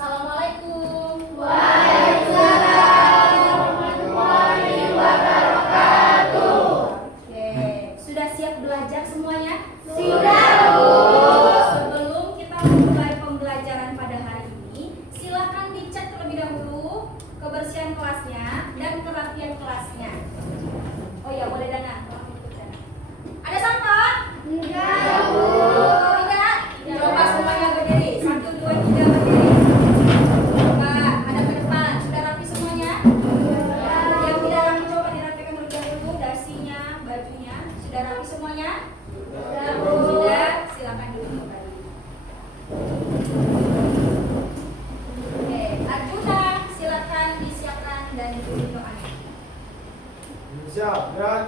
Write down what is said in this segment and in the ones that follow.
Assalamualaikum. Waalaikumsalam warahmatullahi wabarakatuh. Oke, sudah siap belajar semuanya? Sudah, Bu. Sebelum kita memulai pembelajaran pada hari ini, silakan dicek terlebih dahulu kebersihan kelasnya dan kerapian kelasnya. Oh ya, boleh Dana. Ada sampah? Enggak, Bu. Tidak? Coba semuanya berdiri. 1, 2, 3 berdiri. Coba ada ke depan. Sudah rapi semuanya? Yang tidak rapi coba dirapikan terlebih dahulu. Dasinya, bajunya. Sudah rapi semuanya? Sudah. Silakan duduk kembali. Oke, Arjuna, silakan disiapkan dan ditulis doanya. Siap, Berat.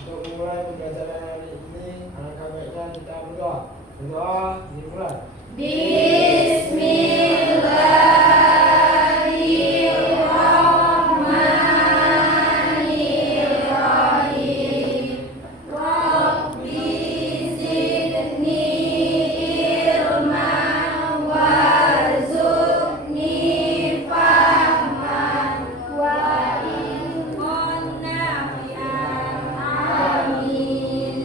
Untuk memulai pembelajaran hari ini, alangkah baiknya kita berdoa. Berdoa dimulai. Bismillahirrahmanirrahim. Rabbi zidni ilman warzuqni fahman wa Mohon nafian. amin.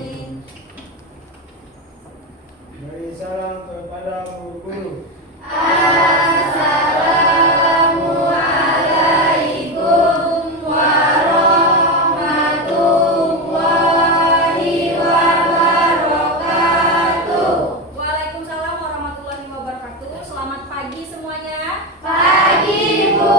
Beri salam kepada guru-guru. Assalamualaikum warahmatullahi wabarakatuh. Waalaikumsalam warahmatullahi wabarakatuh. Selamat pagi semuanya. Pagi, Bu.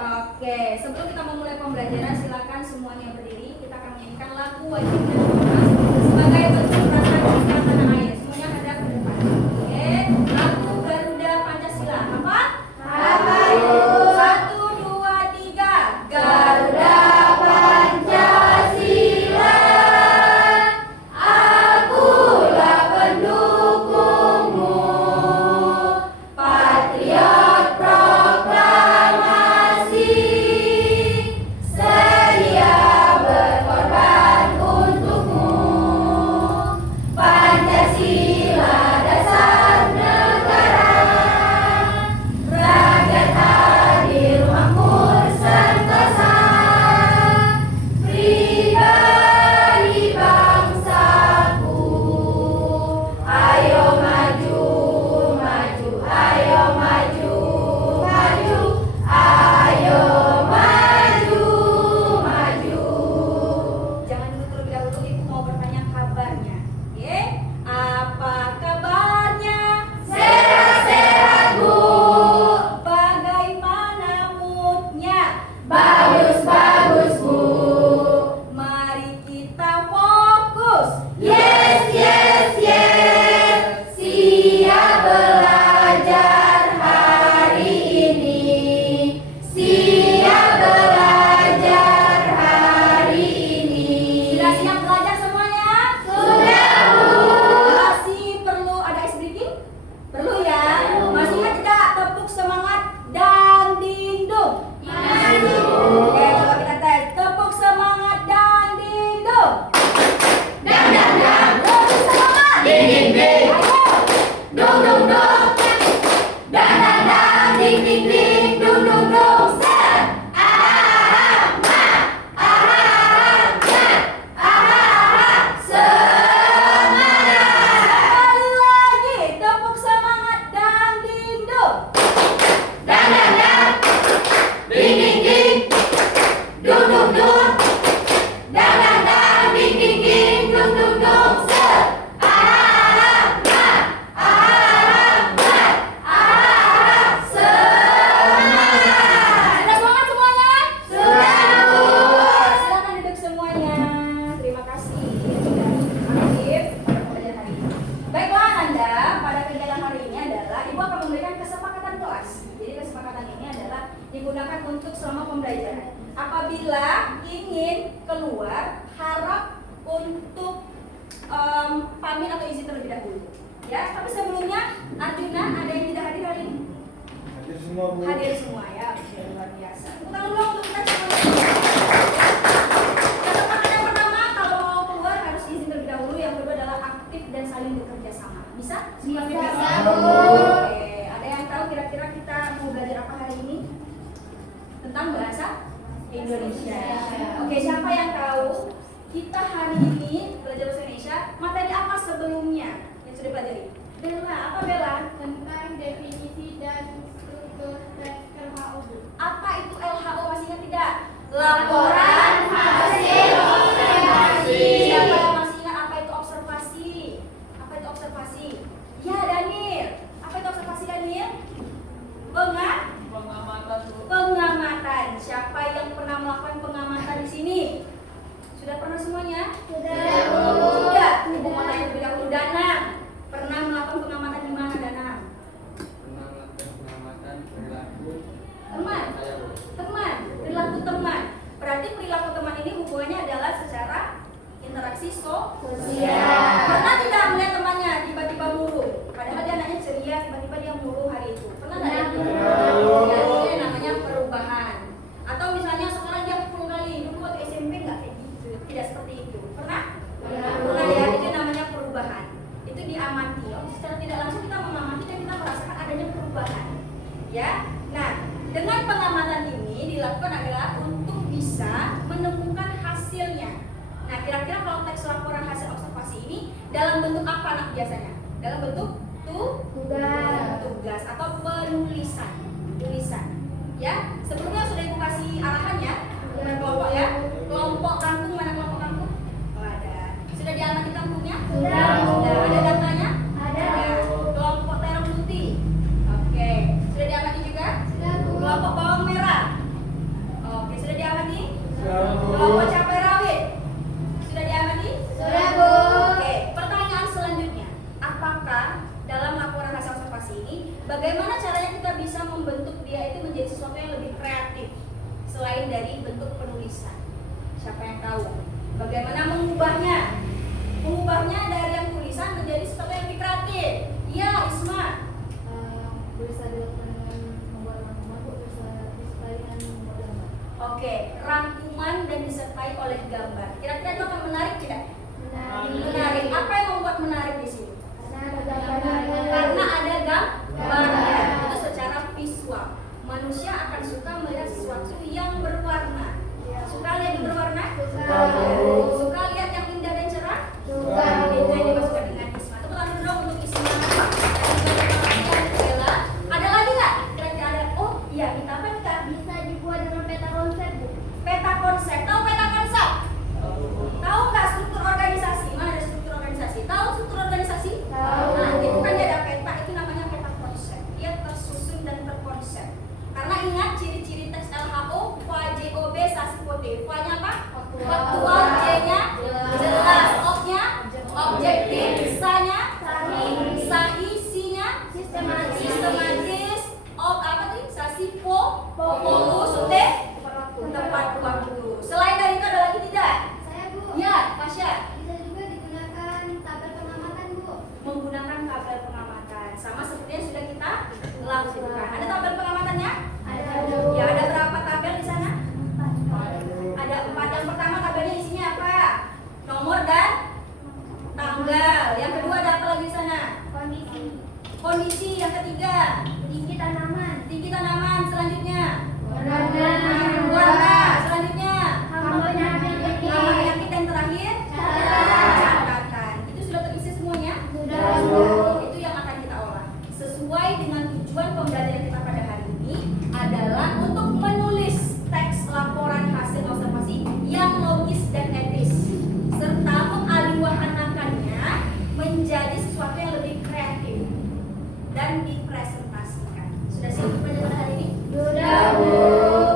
Oke, sebelum kita memulai pembelajaran, silakan semuanya berdiri. Kita akan menyanyikan lagu wajib dan sunnah sebagai bentuk rasa cinta tanah air. Semuanya hadap ke depan. Oke, lagu Garuda Pancasila. Apa? Apa, Bu? 1, 2, 3. Garuda Pancasila, akulah pendukungmu, patriot proklamasi, sedia berkorban untukmu. Pancasila dasar negara, rakyat hadir makmur sentosa, pribadi bangsaku. Ayo maju, maju, ayo maju, maju, ayo maju, maju. Jangan dulu terlebih dahulu, Ibu mau bertanya kabarnya. Oke, apa kabarnya? Sehat-sehat, Bu. Bagaimana moodnya? Bagus-bagus, Bu. Mari kita fokus. Yes, yes, yes. Siap belajar hari ini. Siap belajar hari ini. Sudah siap belajar semuanya? Sudah, Bu. Masih perlu ada ice breaking? Perlu ya? Masih ingat tidak tepuk semangat dan dingdung? Masih, Bu. Oke, coba kita tes. Tepuk semangat dan dingdung. Dang, dang, dang. Lebih semangat. Ding, ding, ding. Ayo. Dung, dung, dung. Dang, dang, dang. Ding, ding, ding. Dung, dung, dung. Set. Semangat. Sekali lagi. Tepuk semangat dan dingdung. Dang, dang, dang. Ding, ding, ding. Dung, dung, dung. Dang, dang, dang. Ding, ding, ding. Dung, dung, dung. Set. Semangat. Sudah semangat semuanya? Sudah, Bu. Silakan duduk semuanya. Terima kasih sudah aktif pada pembelajaran hari ini. Baiklah Anda, pada kegiatan hari ini adalah Ibu akan memberikan kesepakatan kelas. Jadi kesepakatan ini adalah digunakan untuk selama pembelajaran. Apabila ingin keluar, harap untuk pamit atau izin terlebih dahulu. Ya, tapi sebelumnya Arjuna ada yang tidak hadir hari ini? Hadir semua, Bu. Hadir semua ya, oke, luar biasa. Tepuk tangan dulu untuk kita semua. Kesepakatan yang pertama, kalau mau keluar harus izin terlebih dahulu. Yang kedua adalah aktif dan saling bekerja sama. Bisa? Semuanya Bisa, bisa? Bu. Oke. kira-kira kita mau belajar apa hari ini? Tentang bahasa Indonesia. Oke, siapa yang tahu kita hari ini belajar bahasa Indonesia, materi apa sebelumnya yang sudah pelajari? Bella, apa Bella? Tentang definisi dan struktur teks LHO. Apa itu LHO, masih ingat tidak? Laporan hasil observasi. Siapa yang masih ingat apa itu observasi? Apa itu observasi? Ya, Daniel. Apa itu observasi, Daniel? Pengamatan. Siapa yang pernah melakukan pengamatan di sini? Sudah pernah semuanya? Sudah. Ibu mau tanya terlebih dahulu, Danang. Pernah melakukan pengamatan di mana, Danang? Teman, perilaku teman. Berarti perilaku teman ini hubungannya adalah secara interaksi sosial. Pernah tidak melihat temannya tiba-tiba murung? Padahal dia anaknya ceria, tiba-tiba dia murung hari itu. Pernah tidak? Ya, ini namanya perubahan. Atau misalnya sekarang dia full kali, dulu waktu SMP nggak kayak gitu. Tidak seperti itu. Pernah? Pernah ya, itu namanya perubahan. Itu diamati. Secara tidak langsung kita mengamati dan kita merasakan adanya perubahan. Ya. Nah, dengan pengamatan ini dilakukan adalah untuk bisa menemukan hasilnya. Nah, kira-kira kalau teks laporan hasil observasi ini dalam bentuk apa anak biasanya? Dalam bentuk tugas atau penulisan. Ya, sebelumnya sudah Ibu kasih arahannya berkelompok ya. Kelompok kampung, mana kelompok kampung? Oh, ada. Sudah diamati kampungnya? Sudah. Ada datanya? Ada. Kelompok terong putih. Oke. Sudah diamati juga? Kelompok bawang merah. Oke, sudah diamati? Kelompok cabai rawit. Sudah diamati? Sudah, Bu. Oke, pertanyaan selanjutnya. Apakah dalam laporan hasil observasi ini bagaimana caranya kita bisa membentuk dia itu menjadi sesuatu yang lebih kreatif selain dari bentuk penulisan? Siapa yang tahu? Bagaimana mengubahnya? Mengubahnya dari yang tulisan menjadi sesuatu yang lebih kreatif. Iya, Isma. Bisa dilakukan dengan membuat rangkuman, bisa disertai dengan membuat gambar. Oke, rangkuman dan disertai oleh gambar. Kira-kira itu akan menarik tidak? Menarik. Apa yang membuat menarik di sini? Karena ada gambarnya. Itu secara visual. Manusia akan suka melihat sesuatu yang berwarna. Suka lihat yang berwarna? Suka lihat yang indah dan cerah? Itu yang dimaksudkan dengan Isma. Tepuk tangan dulu untuk Isma. Bella. Ada lagi nggak? Kira-kira ada? Oh iya, kita apa kita? Bisa dibuat dengan peta konsep, Bu. Peta konsep. Tahu peta konsep? Tahu nggak struktur organisasi? Mana ada struktur organisasi? Tahu struktur organisasi? Tahu. Nah, itu kan dia ada peta, itu namanya peta konsep. Dia tersusun dan terkonsep. Karena ingat ciri-ciri teks LHO, FA, JOB, SASIPOTE. FA-nya apa? Faktual, J-nya jelas, O-nya objektif, S-nya sahih, C-nya sistematis, apa tadi? SASIPO, fokus, T tepat waktu. Selain dari itu ada lagi tidak? Saya, Bu. Ya, Tasya. Bisa juga digunakan tabel pengamatan, Bu. Menggunakan tabel pengamatan sama seperti yang sudah kita lakukan. Ada tabel pengamatannya? Ada, Ya, ada berapa tabel di sana? Ada 4. Yang pertama tabelnya isinya apa? Nomor dan tanggal. Yang kedua ada apa lagi di sana? Kondisi. Yang ketiga Tinggi tanaman. tinggi tanaman. Selanjutnya Warna. Selanjutnya Hama penyakit. nama penyakit dan terakhir catatan. Itu sudah terisi semuanya? Sudah. Itu yang akan kita olah. Sesuai dengan tujuan pembelajaran kita pada hari ini adalah untuk menulis teks laporan hasil observasi yang logis dan etis serta mengaliwahanakannya menjadi sesuatu yang lebih kreatif dan dipresentasikan. Sudah siap untuk pelajaran hari ini? Sudah, Bu.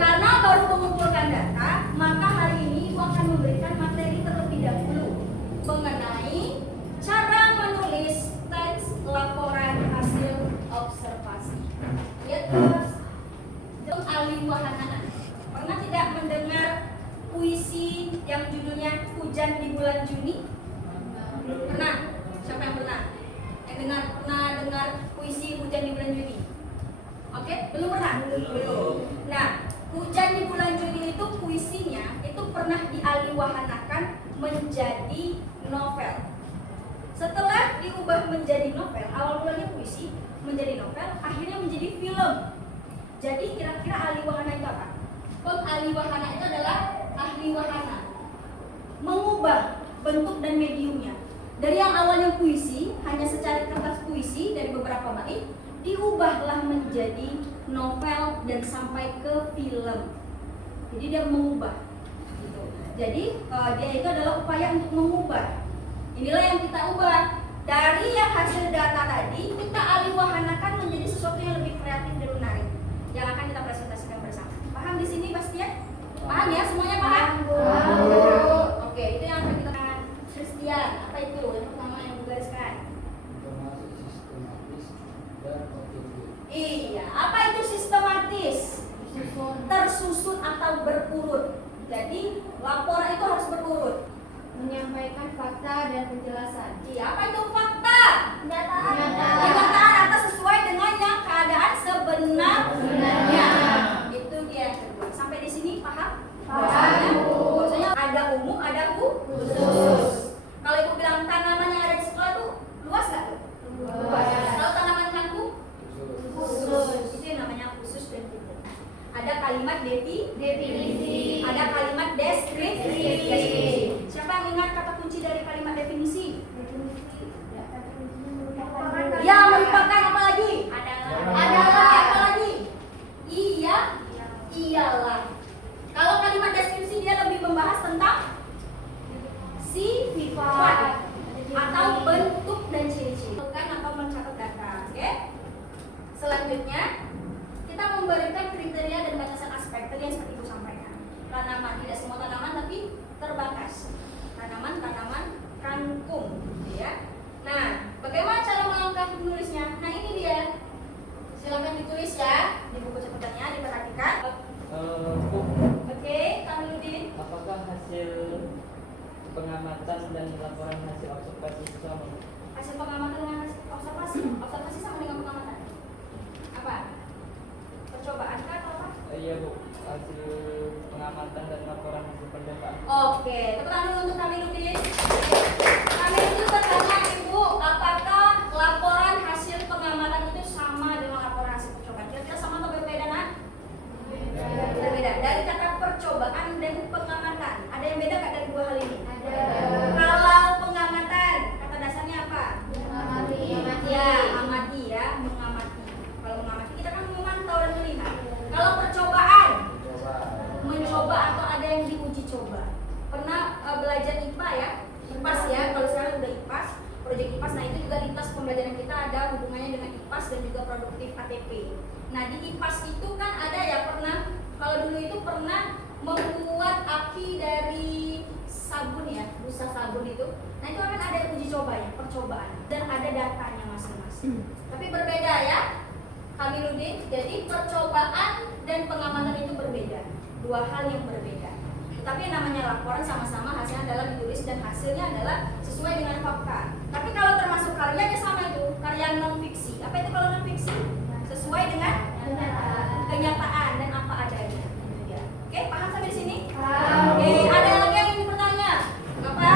Karena baru mengumpulkan data, maka hari ini Ibu akan memberikan materi terlebih dahulu mengenai cara menulis teks laporan hasil observasi. Ya, terus aliwahanana. Pernah tidak mendengar puisi yang judulnya Hujan di Bulan Juni? Pernah? Siapa yang pernah? Pernah dengar puisi Hujan di Bulan Juni? Oke, belum pernah? Belum. Nah, Hujan di Bulan Juni itu puisinya itu pernah dialiwahanakan menjadi novel. Setelah diubah menjadi novel, awal mulanya puisi menjadi novel, akhirnya menjadi film. Jadi kira-kira ahli wahana itu apa? Ahli wahana itu adalah ahli wahana mengubah bentuk dan mediumnya. Dari yang awalnya puisi, hanya secari kertas puisi dari beberapa bait, diubahlah menjadi novel dan sampai ke film. Jadi dia mengubah. Gitu. Jadi dia itu adalah upaya untuk mengubah. Inilah yang kita ubah. Dari yang hasil data tadi, kita alih wahanakan menjadi sesuatu yang lebih kreatif dan menarik, yang akan kita presentasikan bersama. Paham di sini Bastian? Paham ya? Semuanya paham? Oke, itu yang akan kita Christian. Apa itu? Yang pertama yang digariskan. Informasi sistematis dan objektif. Iya, apa itu sistematis? Tersusun atau berurut. Jadi laporan itu harus berurut. Menyampaikan fakta dan penjelasan. Iya, apa itu fakta? Kenyataan. Kenyataan atas sesuai dengan yang keadaan sebenarnya. Itu dia yang kedua. Sampai di sini paham? Paham. Maksudnya ada umum, ada khusus. Kalau ibu bilang tanaman yang ada di sekolah itu luas nggak tuh? Kalau tanaman kangkung? Khusus. Itu yang namanya khusus dan khusus. Ada kalimat definisi. Ada kalimat deskripsi. Siapa yang ingat kata kunci dari kalimat definisi? Ya, merupakan apa lagi? Adalah apa lagi? Iya, iyalah. Kalau kalimat deskripsi dia lebih membahas tentang sifat atau bentuk dan ciri-ciri. Atau mencatat data. Oke? Selanjutnya kita memberikan kriteria dan batasan aspek tadi yang seperti Ibu sampaikan. Tanaman, tidak semua tanaman tapi terbatas. Tanaman kangkung, ya. Nah, bagaimana cara melangkah menulisnya? Nah, ini dia. Silakan ditulis ya di buku catatannya, diperhatikan. Oke, Kamiludin. Apakah hasil pengamatan dan laporan hasil observasi sama? Hasil pengamatan dengan hasil observasi. Observasi sama dengan pengamatan. Apa? Percobaan kah atau apa? Iya Bu, hasil pengamatan dan laporan hasil pendataan. Oke, tepuk tangan dulu untuk Kamiludin. Kamiludin bertanya Ibu, apakah laporan hasil pengamatan itu sama dengan laporan hasil percobaan? Kira-kira sama atau berbeda, Nak? Berbeda. Dari kata percobaan dan pengamatan, ada yang beda nggak dari dua hal ini? Kalau pengamatan, kata dasarnya apa? Ya, amati ya, mengamati. Kalau mengamati kita kan memantau dan melihat. Kalau percobaan, mencoba atau ada yang diuji coba. Pernah belajar IPA ya? IPAS ya, kalau sekarang udah IPAS, proyek IPAS. Nah, itu juga lintas pembelajaran kita ada hubungannya dengan IPAS dan juga produktif ATP. Nah, di IPAS itu kan ada ya pernah, kalau dulu itu pernah membuat aki dari sabun ya, busa sabun itu. Nah, itu akan ada uji coba ya, percobaan. Dan ada datanya masing-masing. Tapi berbeda ya, Kamiludin. Jadi percobaan dan pengamatan itu berbeda. Dua hal yang berbeda. Tetapi yang namanya laporan sama-sama hasilnya adalah ditulis dan hasilnya adalah sesuai dengan fakta. Tapi kalau termasuk karyanya sama itu, karya non fiksi. Apa itu kalau non fiksi? Sesuai dengan kenyataan dan apa adanya. Oke, paham sampai di sini? Oke, ada lagi yang ingin bertanya? Apa?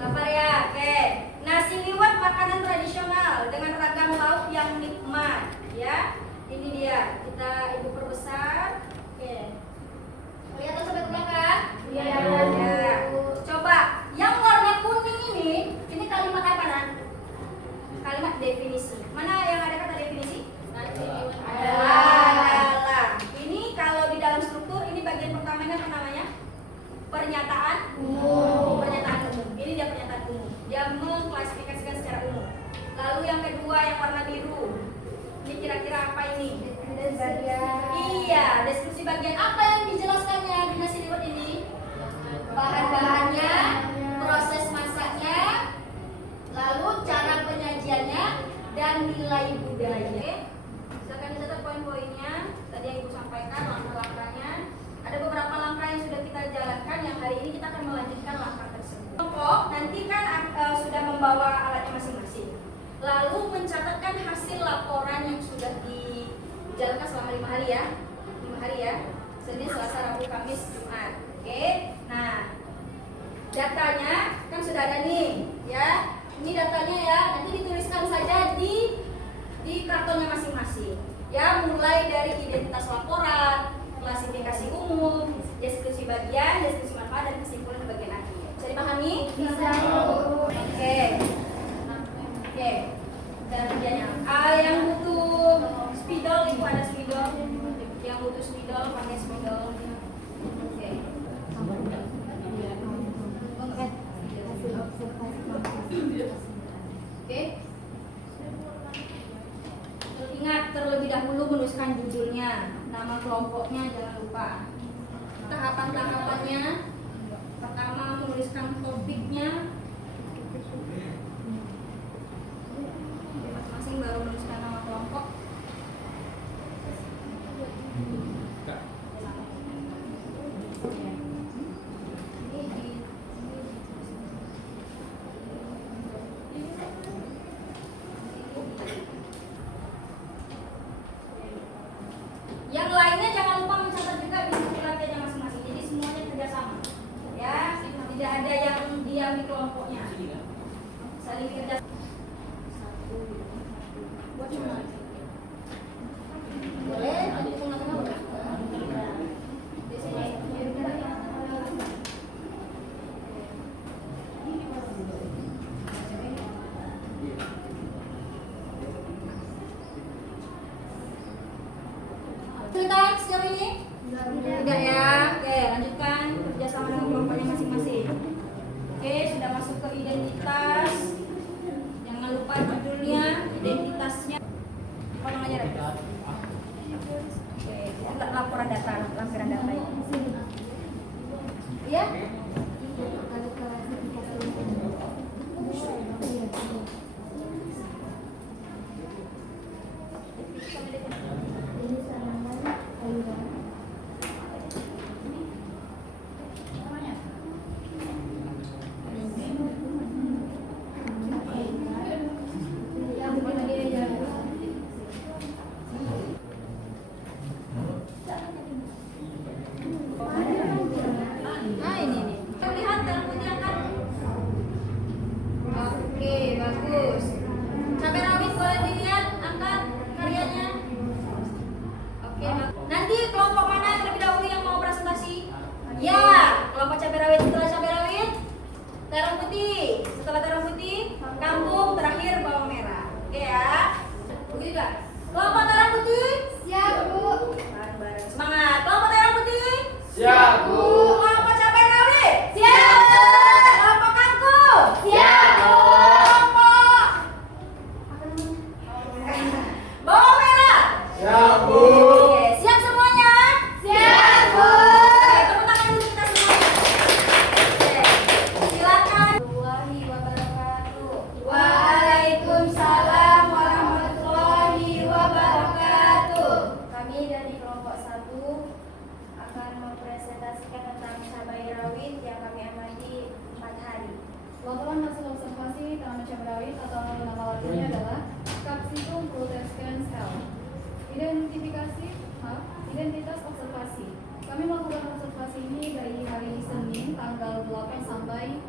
Lapar ya? Oke. Nasi liwet makanan tradisional dengan ragam lauk yang nikmat, ya. Ini dia. Kita Ibu perbesar. Oke. Kelihatan sampai ke belakang? Iya. Ya. Coba, yang warna kuning ini kalimat apa, Nan? Kalimat definisi. Mana yang ada kata definisi? Adalah. Ini kalau di dalam struktur, ini bagian pertamanya apa namanya? Pernyataan umum. Pernyataan umum. Ini dia pernyataan umum. Dia mengklasifikasikan secara umum. Lalu yang kedua yang warna biru. Ini kira-kira apa ini? Iya, deskripsi bagian apa yang dijelaskannya di nasi liwet ini? Bahan-bahannya, proses masaknya, lalu cara penyajiannya, dan nilai budaya. Silakan dicatat poin-poinnya. Tadi yang Ibu sampaikan langkah-langkahnya. Ada beberapa langkah yang sudah kita jalankan. Yang hari ini kita akan melanjutkan langkah tersebut. Kelompok nanti kan sudah membawa alatnya masing-masing. Lalu mencatatkan hasil laporan yang sudah dijalankan selama 5 hari ya. 5 hari ya. Senin, Selasa, Rabu, Kamis, Jumat. Oke. Nah, datanya kan sudah ada nih, ya. Ini datanya ya. Nanti dituliskan saja di kartonnya masing-masing. Ya, mulai dari identitas laporan, klasifikasi umum, deskripsi bagian, deskripsi manfaat, dan kesimpulan di bagian akhir. Bisa dipahami? Bisa. Oke. Oke. Cara kerjanya. Yang butuh spidol itu ada spidol. Yang butuh spidol pakai spidol. Oke. Oke. Ingat terlebih dahulu menuliskan judulnya, nama kelompoknya jangan lupa. Tahapan-tahapannya, pertama menuliskan topiknya, masing-masing baru menuliskan nama kelompok. Yang lainnya jangan lupa mencatat juga di buku latihannya masing-masing. Jadi semuanya kerjasama, ya. Tidak ada yang diam di kelompoknya. Saling kerja. Buat semua. Boleh? Di tengah-tengah boleh. Di sini. Sudah sejauh ini? Tidak ya? Oke, lanjutkan kerjasama dengan kelompoknya masing-masing. Oke, sudah masuk ke identitas. Jangan lupa judulnya, identitasnya. Tolong aja Rek. Oke, kita laporan data, lampiran data ya. Iya? Nah ini nih. Lihat dalam putih kan? Oke, bagus. Cabai rawit boleh dilihat, angkat karyanya. Oke, nanti kelompok mana terlebih dahulu yang mau presentasi? Ya, kelompok cabai rawit. Setelah cabai rawit, terong putih. Setelah terong putih, kangkung, terakhir bawang merah. Oke ya. Begitu juga. Kelompok terong putih? Siap, Bu. Bareng-bareng. Semangat. Kelompok terong putih? Siap, Bu. Kelompok cabai rawit? Siap, Bu. Kelompok kangkung? Siap, Bu. Kelompok bawang merah? Siap, Bu. Oke, siap semuanya? Siap, Bu. Oke, tepuk tangan dulu kita semuanya. Oke, silakan. Warahmatullahi wabarakatuh. Waalaikumsalam warahmatullahi wabarakatuh. Kami dari kelompok 1 akan mempresentasikan tentang cabai rawit yang kami amati 4 hari. Laporan hasil observasi tanaman cabai rawit atau nama latinnya adalah Capsicum frutescens L. Identitas observasi. Kami melakukan observasi ini dari hari Senin tanggal 8 sampai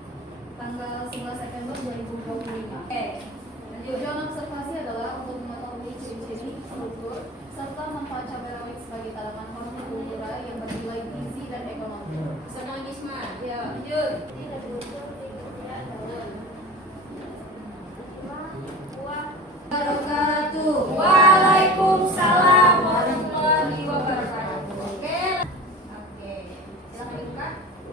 tanggal 11 September 2025. Oke, lanjut. Tujuan observasi adalah untuk mengetahui ciri-ciri, struktur, serta manfaat cabai rawit sebagai tanaman hortikultura yang bernilai gizi dan ekonomi. Sana Gisma. Ya. Lanjut. Wabarakatuh. Waalaikumsalam warahmatullahi wabarakatuh. Oke. Silakan dibuka.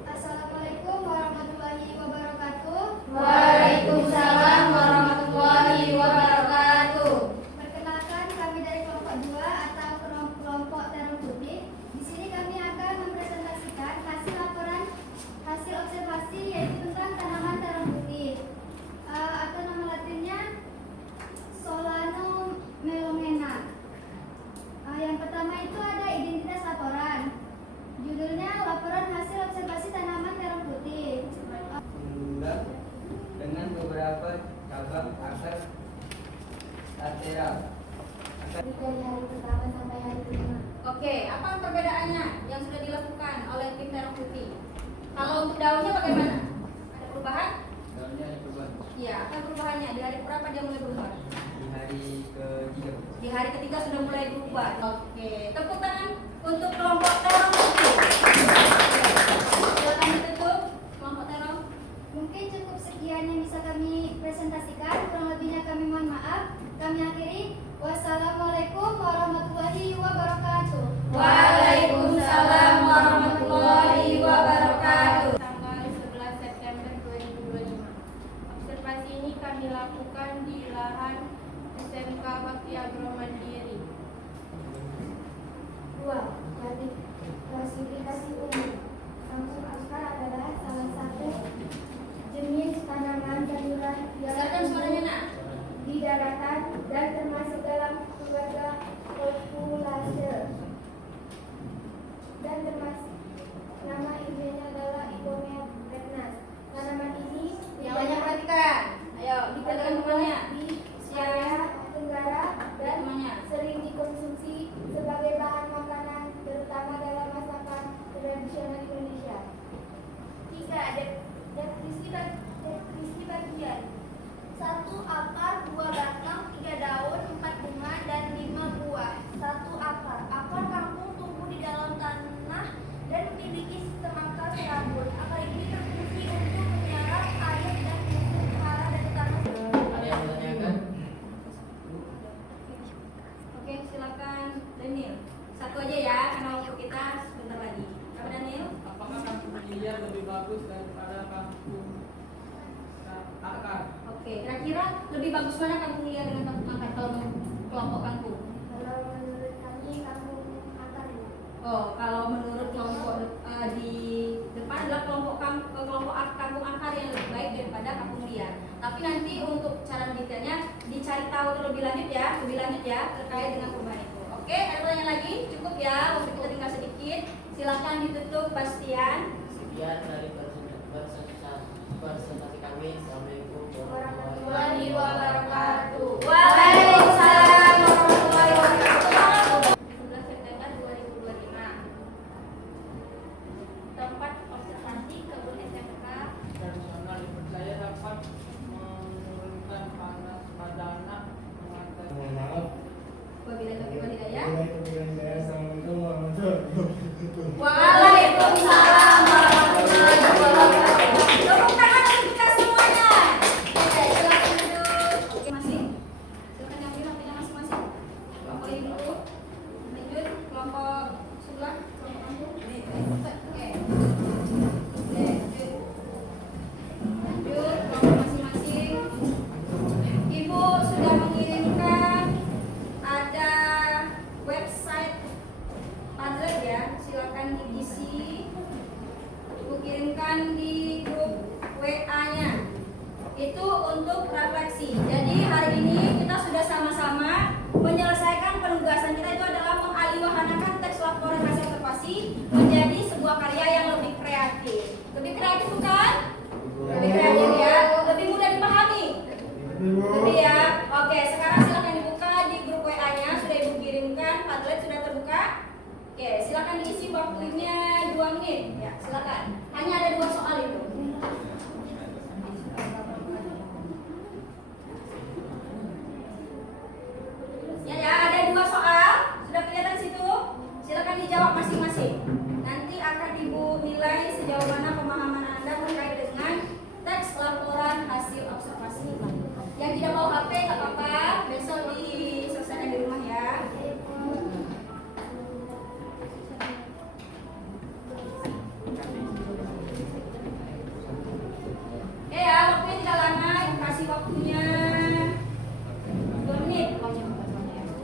Assalamualaikum warahmatullahi wabarakatuh. Waalaikumsalam warahmatullahi wabarakatuh. Perkenalkan, kami dari kelompok 2 atau kelompok terong putih. Di sini kami akan mempresentasikan hasil laporan hasil observasi yaitu tentang tanaman terong putih. Atau nama latinnya Solano melomena. Yang pertama itu ada identitas laporan. Judulnya laporan hasil observasi tanaman terong putih. Bulan dengan beberapa cabang akar lateral. Dari hari pertama sampai hari kelima. Oke, apa perbedaannya yang sudah dilakukan oleh tim terong putih? Kalau untuk daunnya bagaimana? Ada perubahan? Daunnya ada perubahan. Iya, apa perubahannya? Di hari berapa dia mulai berubah? Di hari ketiga. Di hari ketiga sudah mulai berubah. Oke, tepuk tangan untuk kelompok terong putih. Silakan ditutup kelompok terong. Mungkin cukup sekian yang bisa kami presentasikan. Kurang lebihnya kami mohon maaf. Kami akhiri. Wassalamualaikum warahmatullahi wabarakatuh. Waalaikumsalam warahmatullahi wabarakatuh. Tanggal 11 September 2025. Observasi ini kami lakukan di lahan SMK Bakti Agro Mandiri. 2. Klasifikasi umum. Langsung akar adalah salah satu jenis tanaman sayuran Besarkan suaranya nak. di daratan dan termasuk dalam keluarga populase dan termasuk nama ilmiahnya adalah Ipomea retnas. Tanaman ini Yang banyak perhatikan. Ayo, dikatakan namanya. di Asia Tenggara dan Namanya. sering dikonsumsi sebagai bahan makanan terutama dalam masakan tradisional Indonesia. 3. Deskripsi bagian. 1 akar, 2 batang, 3 daun, 4 bunga, dan 5 buah. 1 akar. Akar kangkung tumbuh di dalam tanah dan memiliki sistem akar serabut. Akar ini berfungsi untuk menyerap air dan musuh hara dari tanah. Ada yang bertanyakan? Oke, silakan Daniel. Satu aja ya, karena waktu kita sebentar lagi. Apa Daniel? Apakah kampung liar lebih bagus daripada kampung akar? Oke, kira-kira lebih bagus mana kampung liar dengan kampung akar kalau kelompok kampung? Kalau menurut kami kampung akar ini. Oh, kalau menurut kelompok di depan adalah kelompok kampung akar yang lebih baik daripada kampung liar. Tapi nanti untuk cara detailnya dicari tahu lebih lanjut ya terkait dengan perubahan itu. Oke, ada pertanyaan lagi? Cukup ya, waktu kita tinggal sedikit. Silakan ditutup Bastian. Sekian dari presentasi kami. Assalamualaikum Warahmatullahi wabarakatuh. Waalaikumsalam warahmatullahi wabarakatuh. 11 September 2025. Tempat observasi kebun SMK. tradisional dipercaya dapat menurunkan panas pada anak, mengantar Mohon maaf. Wabillahi taufiq wal hidayah. Assalamualaikum warahmatullahi wabarakatuh. Waalaikumsalam warahmatullahi wabarakatuh. Tepuk tangan untuk kita semuanya. Oke, silakan duduk. Oke, masih. Silakan ambil hatinya masing-masing. Kelompok ini dulu. Lanjut kelompok sebelah. Kelompok kamu. Oke. Oke, lanjut. Lanjut kelompok masing-masing. Ibu sudah mengirimkan ada website Padlet ya, silakan diisi. Ibu kirimkan di grup WA-nya. Itu untuk refleksi. Jadi hari ini kita sudah sama-sama menyelesaikan penugasan kita itu adalah mengalihwahanakan teks laporan hasil observasi menjadi sebuah karya yang lebih kreatif. Lebih kreatif bukan? Lebih kreatif ya, lebih mudah dipahami. Lebih ya. Oke, sekarang silakan dibuka di grup WA-nya. Sudah Ibu kirimkan, Padlet sudah terbuka. Oke, silakan diisi waktunya 2 menit. Ya, silakan. Hanya ada 2 soal itu. Ya, ada 2 soal. Sudah kelihatan situ? Silakan dijawab masing-masing. Nanti akan Ibu nilai sejauh mana pemahaman Anda terkait dengan teks laporan hasil observasi. Yang tidak mau HP nggak apa-apa, besok diselesaikan di rumah ya. Oke ya, waktunya tidak lama, kasih waktunya 2 menit.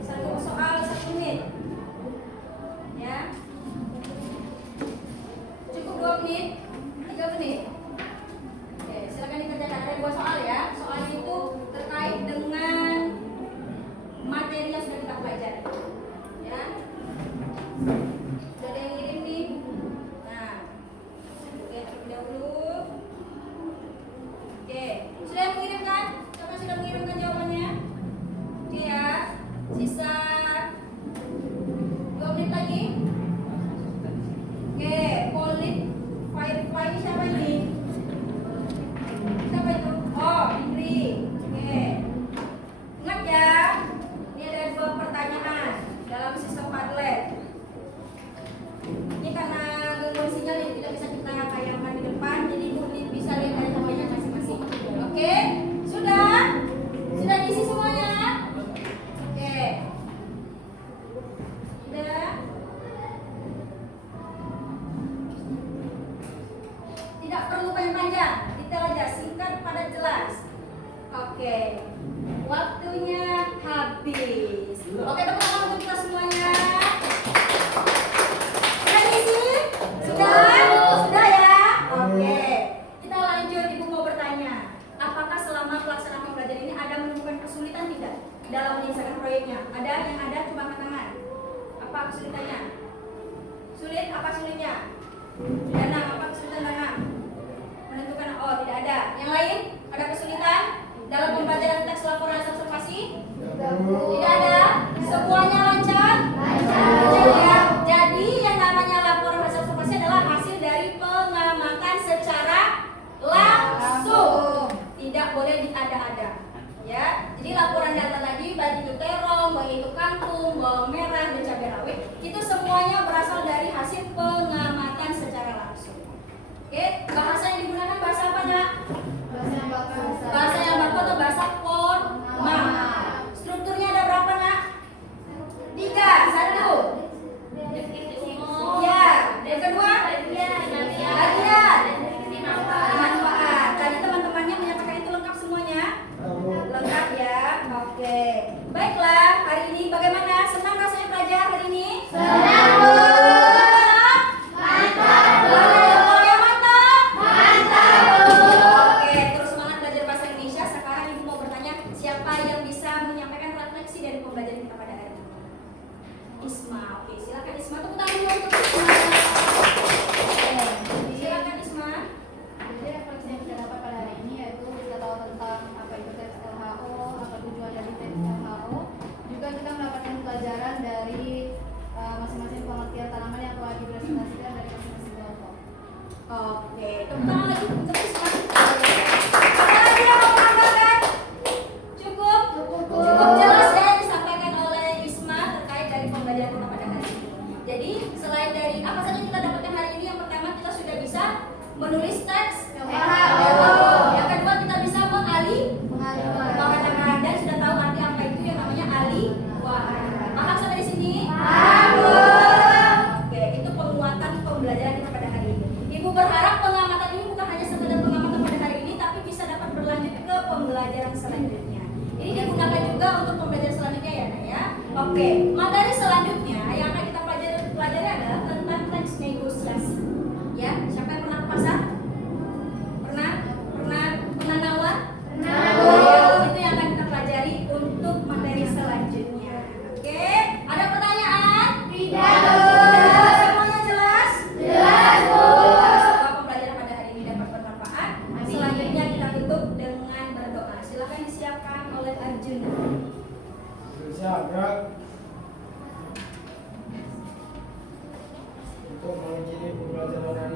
Satu soal 1 menit. Ya. Cukup 2 menit, 3 menit. Oke, silakan dikerjakan. Ada 2 soal ya. Soalnya itu terkait dengan materi yang sudah kita pelajari. Ya. Sudah ada yang ngirim nih. Nah, oke terlebih dahulu. Oke, sudah yang mengirimkan? Siapa sudah mengirimkan jawabannya? Oke ya. Sisa 2 menit lagi. Oke, Polit Firefly ini siapa ini? Siapa itu? Oh, Indri. Oke. Ingat ya, proyeknya? Ada yang ada cuma angkat tangan. Apa kesulitannya? Sulit? Apa sulitnya? Danang, apa kesulitan Danang? Menentukan, oh tidak ada. Yang lain? Ada kesulitan dalam pembelajaran teks laporan hasil observasi? Tidak ada. Semuanya lancar? Lancar ya. Jadi yang namanya laporan hasil observasi adalah hasil dari pengamatan secara langsung. Tidak boleh diada-ada. Ya, jadi laporan data tadi baik itu terong, baik itu kangkung, bawang merah, dan cabai rawit itu semuanya berasal dari hasil pengamatan secara langsung. Oke, bahasa yang digunakan bahasa apa nak? Bahasa yang baku atau bahasa formal. Strukturnya ada berapa nak? 3, 1. Ya, yang kedua bagian manfaat. Tadi teman-temannya menyatakan itu lengkap semuanya. Lengkap ya, oke. Baiklah, hari ini bagaimana? Senang rasanya belajar hari ini? Senang bu. Mantap bu. Mantap bu. Oke, terus semangat belajar bahasa Indonesia. Sekarang ibu mau bertanya, siapa yang bisa menyampaikan refleksi dari pembelajaran kita pada hari ini? Isma, oke. Silakan Isma, tepuk tangan dulu untuk Isma. Silakan Isma. Jadi refleksi yang kita dapat pada hari ini yaitu kita tahu tentang apa itu teks LHO, apa tujuan dari teks LHO. Juga kita mendapatkan pelajaran dari masing-masing pengertian tanaman yang telah dipresentasikan dari masing-masing kelompok. Oke, tepuk tangan lagi untuk Isma. Ada lagi yang mau menambahkan? Cukup? Cukup jelas ya yang disampaikan oleh Isma terkait dari pembelajaran kita pada hari ini. Jadi selain dari apa saja kita dapatkan hari ini, yang pertama kita sudah bisa menulis teks LHO. Yang kedua kita bisa mengadakan dan sudah tahu arti apa itu yang namanya aliwahan. Paham sampai di sini? Paham. Oke, itu penguatan pembelajaran kita pada hari ini. Ibu berharap pengamatan ini bukan hanya sekedar pengamatan pada hari ini, tapi bisa dapat berlanjut ke pembelajaran selanjutnya. Ini digunakan juga untuk pembelajaran selanjutnya ya, Nak ya. Oke, materi selanjutnya yang akan kita pelajari adalah tentang teks negosiasi. Ya, siapa yang pernah ke pasar? Pernah nawar? Pernah. Itu yang akan kita pelajari untuk materi selanjutnya. Oke, ada pertanyaan? Tidak. Semuanya jelas? Jelas bu. Semoga pembelajaran pada hari ini dapat bermanfaat. Selanjutnya kita tutup dengan berdoa. Silakan disiapkan oleh Arjuna. Siap, gerak. Untuk mengakhiri pembelajaran